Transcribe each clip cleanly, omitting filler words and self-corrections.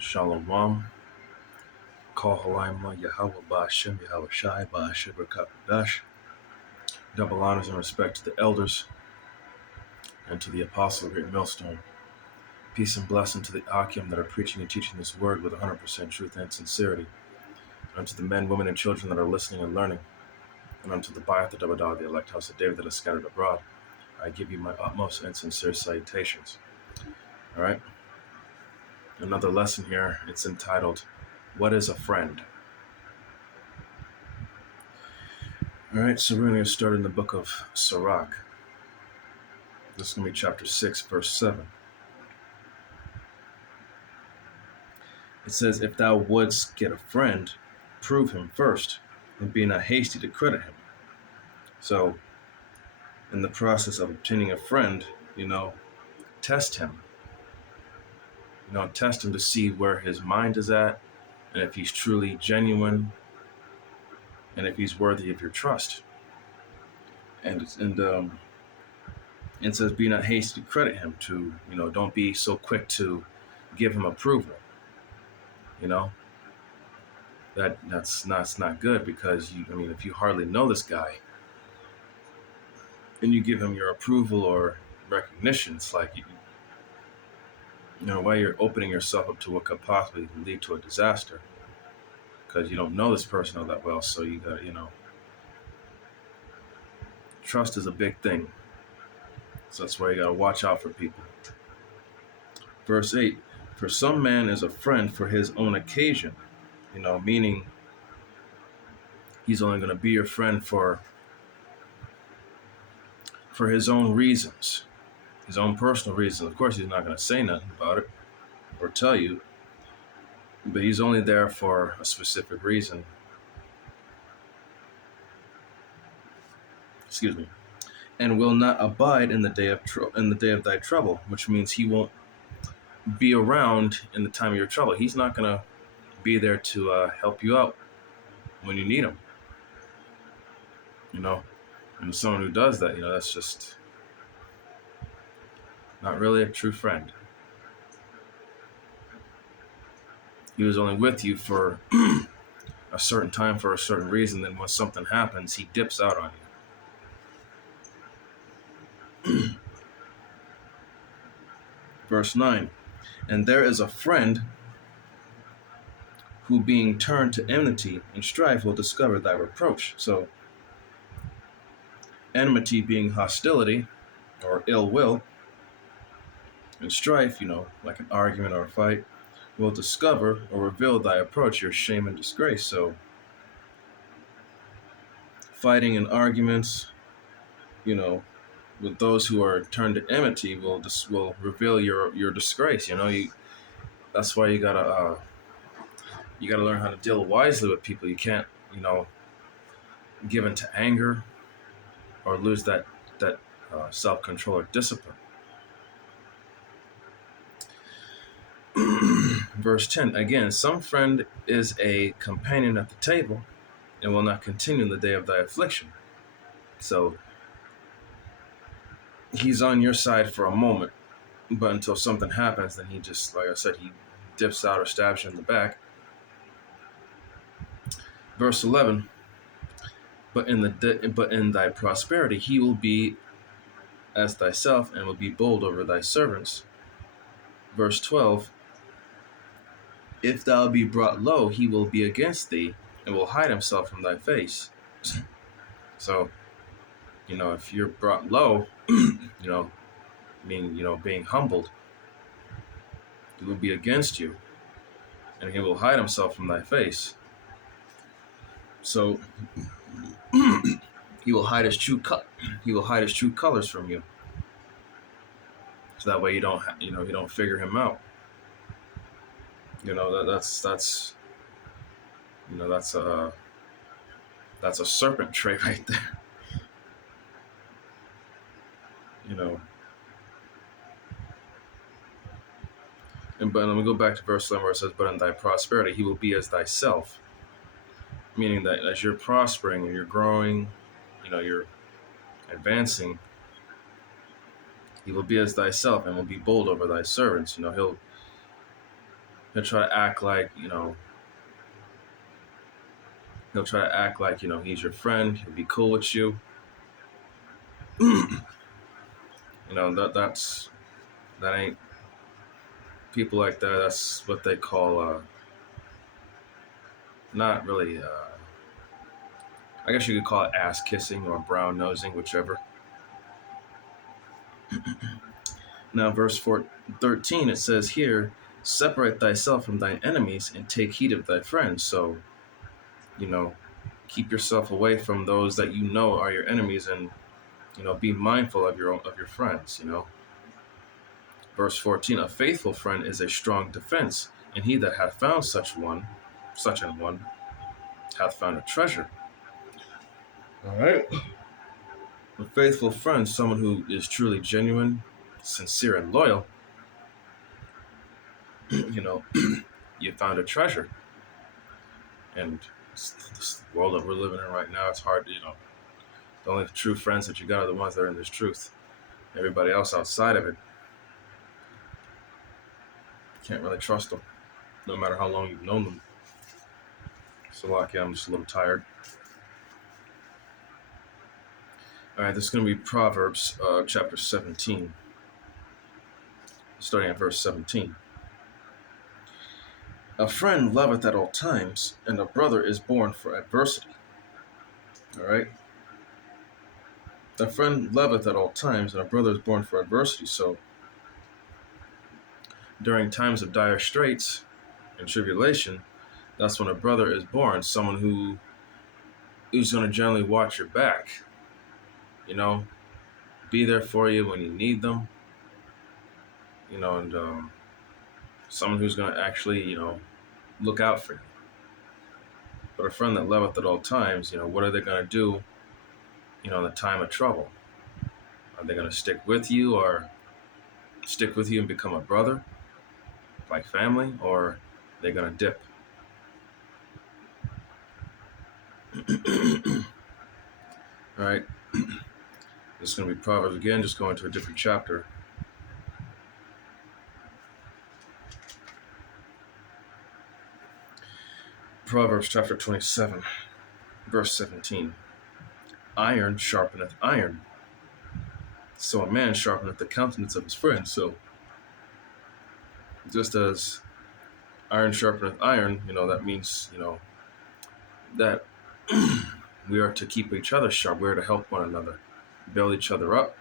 Shalom, Kol Halaima, Yahweh Ba'ashem, Yahweh Shai, Ba'ashem, Rakakadash. Double honors and respect to the elders and to the apostle of Great Millstone. Peace and blessing to the Akim that are preaching and teaching this word with 100% truth and sincerity. And unto the men, women, and children that are listening and learning. And unto the Bayat, the Dabadah, the elect house of David that is scattered abroad. I give you my utmost and sincere salutations. All right. Another lesson here. It's entitled, What is a Friend? All right, so we're going to start in the book of Sirach. This is going to be chapter 6, verse 7. It says, If thou wouldst get a friend, prove him first, and be not hasty to credit him. So, in the process of obtaining a friend, test him. Test him to see where his mind is at, and if he's truly genuine, and if he's worthy of your trust. And it says, be not hasty to credit him, to, don't be so quick to give him approval. That's not good, because if you hardly know this guy and you give him your approval or recognition, it's like while you're opening yourself up to what could possibly lead to a disaster, because you don't know this person all that well. So you got trust is a big thing. So that's why you got to watch out for people. Verse 8, for some man is a friend for his own occasion, meaning he's only going to be your friend for his own reasons, his own personal reasons. Of course, he's not going to say nothing about it or tell you, but he's only there for a specific reason. Excuse me. And will not abide in the day of thy trouble, which means he won't be around in the time of your trouble. He's not going to be there to help you out when you need him. And someone who does that, that's just not really a true friend. He was only with you for a certain time for a certain reason. Then when something happens, he dips out on you. Verse 9, and there is a friend who being turned to enmity and strife will discover thy reproach. So enmity being hostility or ill will, and strife, like an argument or a fight, will discover or reveal thy approach, your shame and disgrace. So fighting and arguments, with those who are turned to enmity will reveal your disgrace. That's why you gotta learn how to deal wisely with people. You can't give into anger or lose that self-control or discipline. Verse 10, again, some friend is a companion at the table and will not continue in the day of thy affliction. So he's on your side for a moment, but until something happens, then he just, like I said, he dips out or stabs you in the back. Verse 11, but in thy prosperity he will be as thyself and will be bold over thy servants. Verse 12, if thou be brought low, he will be against thee and will hide himself from thy face. So, if you're brought low, being humbled, he will be against you and he will hide himself from thy face. So he will hide his true colors from you. So that way you don't figure him out. That's a serpent trait right there. But let me go back to verse 11 where it says, but in thy prosperity he will be as thyself. Meaning that as you're prospering and you're growing, you're advancing, he will be as thyself and will be bold over thy servants. He'll try to act like, he'll try to act like, he's your friend. He'll be cool with you. That ain't people like that. That's what they call, not really, I guess you could call it ass kissing or brown nosing, whichever. Now, verse 13, it says here, separate thyself from thine enemies and take heed of thy friends. So, keep yourself away from those that you know are your enemies, and be mindful of your friends. Verse 14, a faithful friend is a strong defense, and he that hath found such an one hath found a treasure. All right. A faithful friend, someone who is truly genuine, sincere, and loyal, you found a treasure. And this world that we're living in right now, it's hard to, the only true friends that you got are the ones that are in this truth. Everybody else outside of it, you can't really trust them, no matter how long you've known them. So, I'm just a little tired. All right, this is going to be Proverbs chapter 17, starting at verse 17. A friend loveth at all times, and a brother is born for adversity. All right. A friend loveth at all times, and a brother is born for adversity. So, during times of dire straits and tribulation, that's when a brother is born. Someone who's going to generally watch your back. Be there for you when you need them. And someone who's going to actually, look out for you. But a friend that loveth at all times, what are they going to do, in the time of trouble? Are they going to stick with you and become a brother, like family, or are they going to dip? All right. This is going to be Proverbs again, just going to a different chapter. Proverbs chapter 27, verse 17. Iron sharpeneth iron, so a man sharpeneth the countenance of his friend. So, just as iron sharpeneth iron, that means, that we are to keep each other sharp. We are to help one another, build each other up,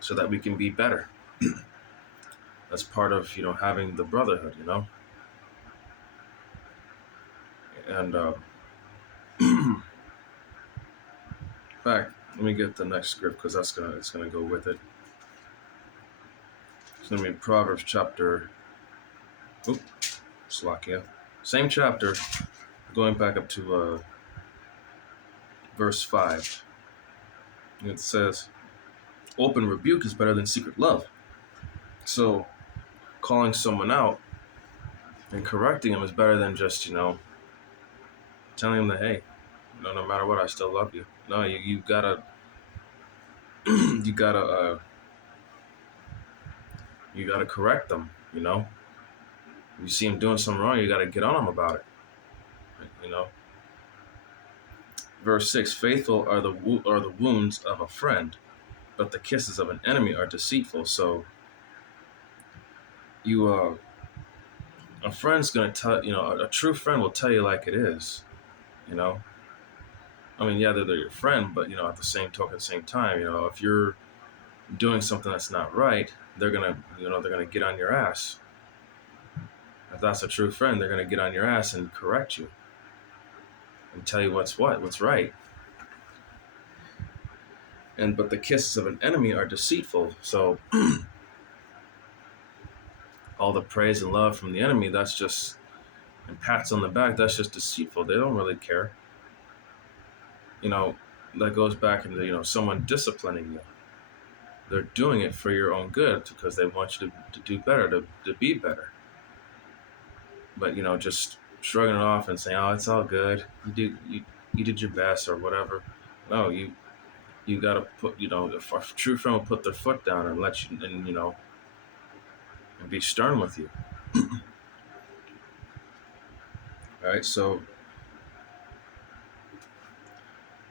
so that we can be better. That's part of, having the brotherhood, And, in fact, let me get the next script, because it's gonna go with it. It's gonna be Proverbs chapter. Slovakia. Same chapter, going back up to verse 5. It says, "Open rebuke is better than secret love." So, calling someone out and correcting them is better than just, telling them that, hey, no matter what, I still love you. No, you gotta, you gotta correct them. You see them doing something wrong, you gotta get on them about it. Verse 6: Faithful are the wounds of a friend, but the kisses of an enemy are deceitful. So, a friend's gonna tell, a true friend will tell you like it is. I mean, yeah, they're your friend, but at the same time, if you're doing something that's not right, they're gonna get on your ass. If that's a true friend, they're gonna get on your ass and correct you and tell you what's right. But the kisses of an enemy are deceitful. So all the praise and love from the enemy, and pats on the back, that's just deceitful. They don't really care. That goes back into, someone disciplining you. They're doing it for your own good, because they want you to do better, to be better. But, just shrugging it off and saying, oh, it's all good. You did your best or whatever. No, you got to put, if a true friend will put their foot down and let you, and be stern with you. All right, so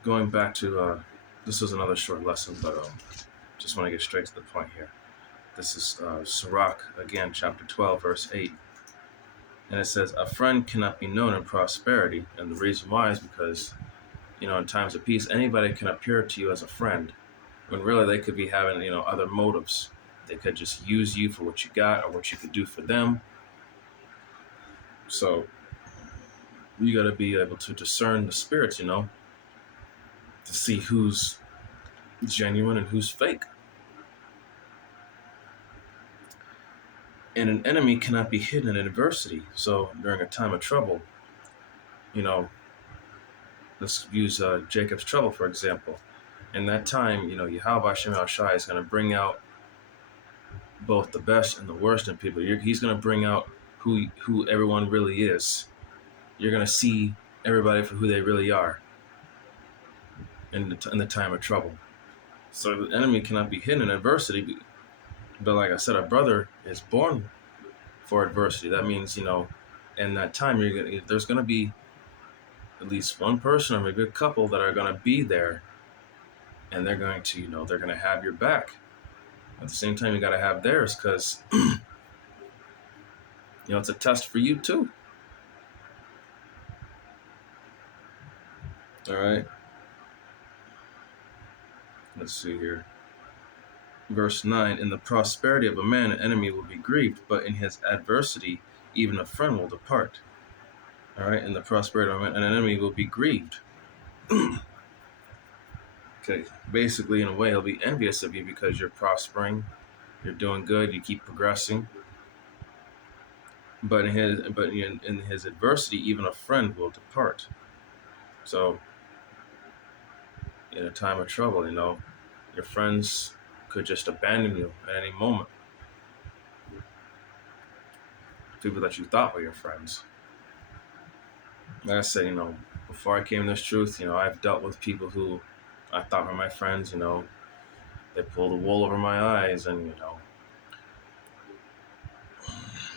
going back to, this is another short lesson, but just want to get straight to the point here. This is Sirach, again, chapter 12, verse 8. And it says, a friend cannot be known in prosperity. And the reason why is because, in times of peace, anybody can appear to you as a friend when really they could be having, other motives. They could just use you for what you got or what you could do for them. So you got to be able to discern the spirits, to see who's genuine and who's fake. And an enemy cannot be hidden in adversity. So during a time of trouble, let's use Jacob's trouble, for example. In that time, Yahweh Shem Shai is going to bring out both the best and the worst in people. He's going to bring out who everyone really is. You're going to see everybody for who they really are in the time of trouble. So the enemy cannot be hidden in adversity. But like I said, a brother is born for adversity. That means, in that time, there's going to be at least one person or maybe a couple that are going to be there, and they're going to, they're going to have your back. At the same time, you got to have theirs, because, it's a test for you too. All right. Let's see here. Verse 9, in the prosperity of a man, an enemy will be grieved, but in his adversity, even a friend will depart. All right. In the prosperity of a man, an enemy will be grieved. Okay. Basically, in a way, he'll be envious of you because you're prospering, you're doing good, you keep progressing. But in his adversity, even a friend will depart. So, in a time of trouble, your friends could just abandon you at any moment. People that you thought were your friends. Like I said, before I came to this truth, I've dealt with people who I thought were my friends. They pulled the wool over my eyes, and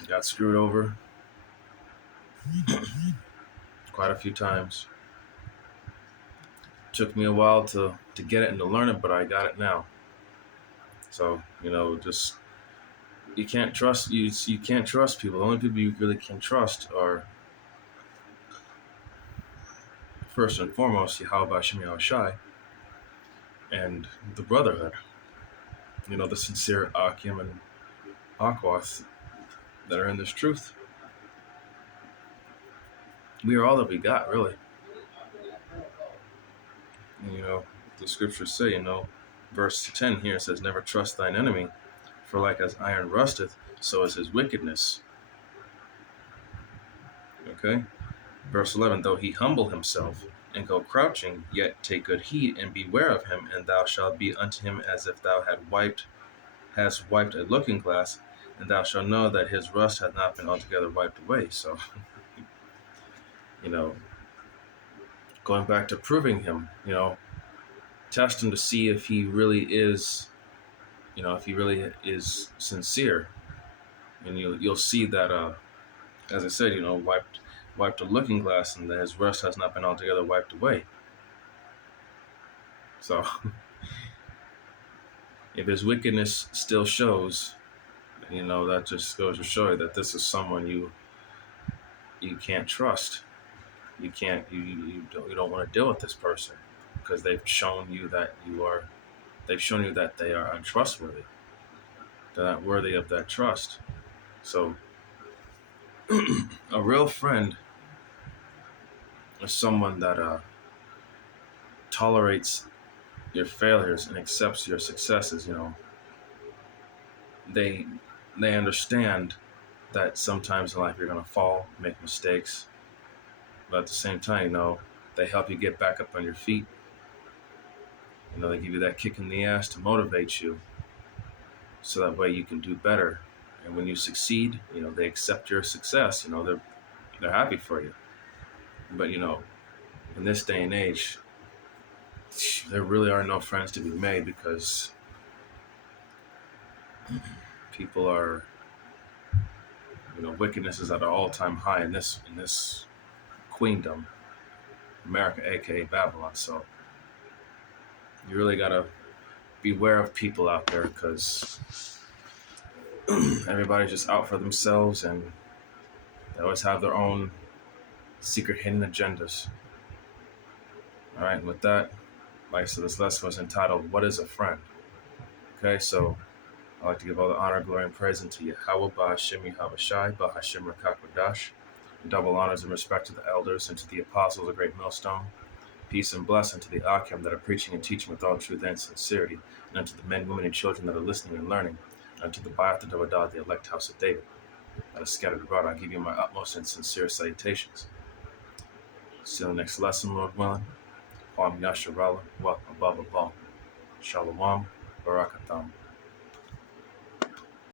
got screwed over quite a few times. Took me a while to get it and to learn it, but I got it now. So just you can't trust you can't trust people. The only people you really can trust are, first and foremost, Yahweh Shem Shai and the brotherhood. The sincere Akim and Akwath that are in this truth. We are all that we got, really. And, the scriptures say, verse 10 here says, never trust thine enemy, for like as iron rusteth, so is his wickedness. Okay? Verse 11, though he humble himself and go crouching, yet take good heed and beware of him, and thou shalt be unto him as if thou hast wiped a looking glass, and thou shalt know that his rust hath not been altogether wiped away. So, going back to proving him, test him to see if he really is, sincere. And you'll see that, as I said, wiped a looking glass, and that his rust has not been altogether wiped away. So, if his wickedness still shows, that just goes to show you that this is someone you can't trust. You don't want to deal with this person, because they've shown you that they are untrustworthy. They're not worthy of that trust. So a real friend is someone that tolerates your failures and accepts your successes. They understand that sometimes in life you're going to fall, make mistakes, but at the same time, they help you get back up on your feet. They give you that kick in the ass to motivate you, so that way you can do better. And when you succeed, they accept your success. They're happy for you. But in this day and age, there really are no friends to be made, because people are Wickedness is at an all-time high in this queendom, America, aka Babylon. So you really gotta beware of people out there, because everybody's just out for themselves, and they always have their own secret hidden agendas. All right, and with that, like I said, this lesson was entitled, What is a Friend? Okay, so I'd like to give all the honor, glory, and praise unto Yahweh, Ba'Hashem Yahavashai, Ba'Hashem Rakakwadash, and double honors and respect to the elders and to the apostles of Great Millstone. Peace and blessing to the Akim that are preaching and teaching with all truth and sincerity, and unto the men, women, and children that are listening and learning, and unto the Ba'ath Dawadah, the elect house of David, that is scattered abroad. I give you my utmost and sincere salutations. See you in the next lesson, Lord willing. Kwam Yasharala, Wa Ababa Shalom, Barakatham.